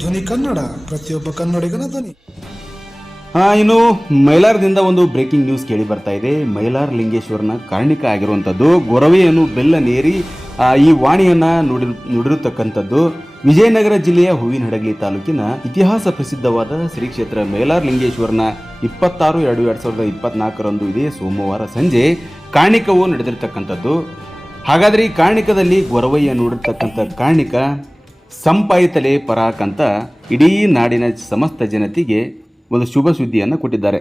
ಧ್ವನಿ ಕನ್ನಡ, ಪ್ರತಿಯೊಬ್ಬ ಕನ್ನಡಿಗನ ಧ್ವನಿ. ಇನ್ನು ಮೈಲಾರದಿಂದ ಒಂದು ಬ್ರೇಕಿಂಗ್ ನ್ಯೂಸ್ ಕೇಳಿ ಬರ್ತಾ ಇದೆ. ಮೈಲಾರ ಲಿಂಗೇಶ್ವರನ ಕಾರಣಿಕ ಆಗಿರುವಂಥದ್ದು ಗೊರವೆಯನ್ನು ಬೆಲ್ಲ ನೇರಿ ಈ ವಾಣಿಯನ್ನ ನುಡಿರತಕ್ಕಂಥದ್ದು ವಿಜಯನಗರ ಜಿಲ್ಲೆಯ ಹೂವಿನಹಡಗಲಿ ತಾಲೂಕಿನ ಇತಿಹಾಸ ಪ್ರಸಿದ್ಧವಾದ ಶ್ರೀ ಕ್ಷೇತ್ರ ಮೈಲಾರ ಲಿಂಗೇಶ್ವರನ 26/2/2024 ಇದೇ ಸೋಮವಾರ ಸಂಜೆ ಕಾರಣಿಕವು ನಡೆದಿರ್ತಕ್ಕಂಥದ್ದು. ಹಾಗಾದ್ರೆ ಈ ಕಾರಣಿಕದಲ್ಲಿ ಗೊರವಯ್ಯ ನುಡಿರ್ತಕ್ಕಂಥ ಕಾರಣಿಕ ಸಂಪಾಯಿತಲೆ ಪರಾಕ್ ಅಂತ ಇಡೀ ನಾಡಿನ ಸಮಸ್ತ ಜನತೆಗೆ ಒಂದು ಶುಭ ಸುದ್ದಿಯನ್ನು ಕೊಟ್ಟಿದ್ದಾರೆ.